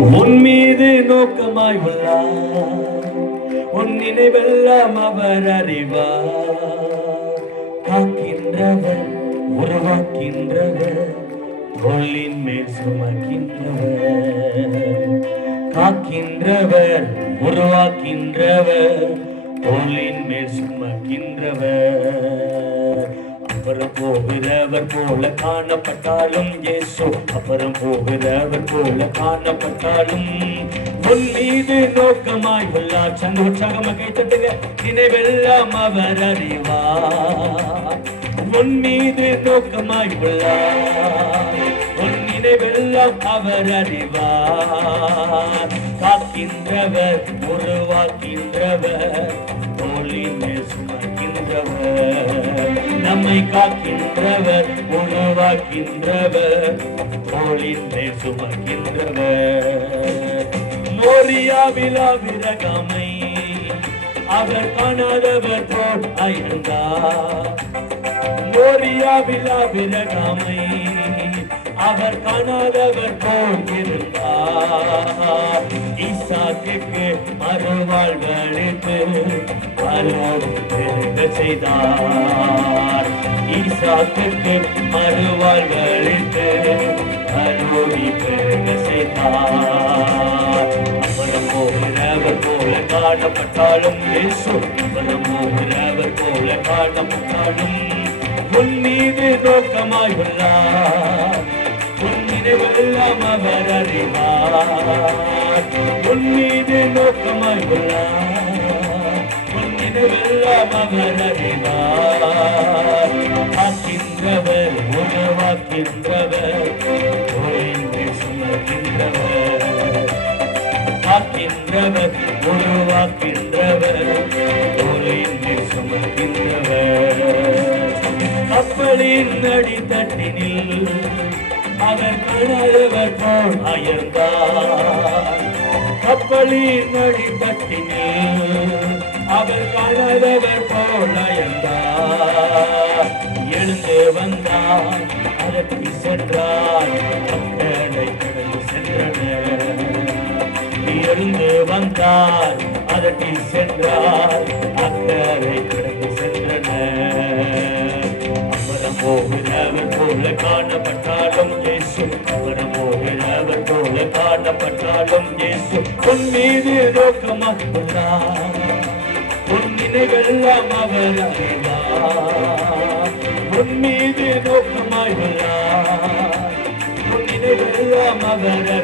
உன் மீது நோக்கமாய் உள்ளார். உன் நினைவெல்லாம் அவர் அறிவார். காக்கின்றவர் உருவாக்கின்றவர் தோளின் மேல் சுமக்கின்றவர். காக்கின்றவர் உருவாக்கின்றவர் தோளின் மேல் சுமக்கின்றவர். அப்புறம் போகிறவர் போல காணப்பட்டாலும் ஏசோ அப்புறம் போகிறவர் போல காணப்பட்டாலும் உன் மீது நோக்கமாய் உள்ளா சங்க உற்சாகமாக கை தட்டுங்க நினைவெல்லாம் அவர் அறிவா உன் மீது நோக்கமாய் உள்ளா உன் நினைவெல்லாம் அவர் அறிவா காக்கின்றவர் உருவாக்கின்றவர் தோளின் சுமக்கின்றவர். நம்மை காக்கின்றவர் உணவாக்கின்றவர் தோளின் சுமக்கின்றவர். மோரியாவிலா விரகமை அவர் காணாதவர் போல் அயர்ந்தார். மோரியாவிலா விரகமை அவர் காணாதவர் போல் இருந்தார். ஈசாக்குக்கு மறுவாழ்வழித்து பலரும் பெருக செய்தார். ஈசாக்குக்கு மறுவாழ்வழித்து அருவி பெருக செய்தார். அப்புறம் போகிறவர் போல காணப்பட்டாலும் இயேசு அப்புறம் போகிறவர் போல காணப்பட்டாலும் உன் மீது நோக்கமாய் உள்ளார். உன் நினைவெல்லாம் அவர் அறிவார். உன் மீது நோக்கமாய் உள்ளார். உன் நினைவெல்லாம் அவர் உணவாக்கின்றவர் ஓய்ந்து சுமக்கின்றவர். காக்கின்றவர் உருவாக்கின்றவர் ஓய்ந்து சுமக்கின்றவர். கப்பலின் அடித்தட்டினில் அவர் கணவர் போல் அயர்ந்தார். கப்பலின் அடித்தட்டினில் அவர் கணவர் போல என்றார் எழுந்து வந்தார் அதற்கு சென்றார். மக்களை கடந்து சென்றனர். எழுந்து வந்தார் அதற்கு சென்றார். அக்கறை கடந்து சென்றனர். அமரம் போகிறவர் போல காணப்பட்டாலும் இயேசு. அமரம் போகிறவர் போல காணப்பட்டாலும் இயேசு. உன் மீது நோக்கமாக உன் நினைவெல்லாம் அவர் உன் மீது நோக்கமாய் உள்ளார் உன் அவர்.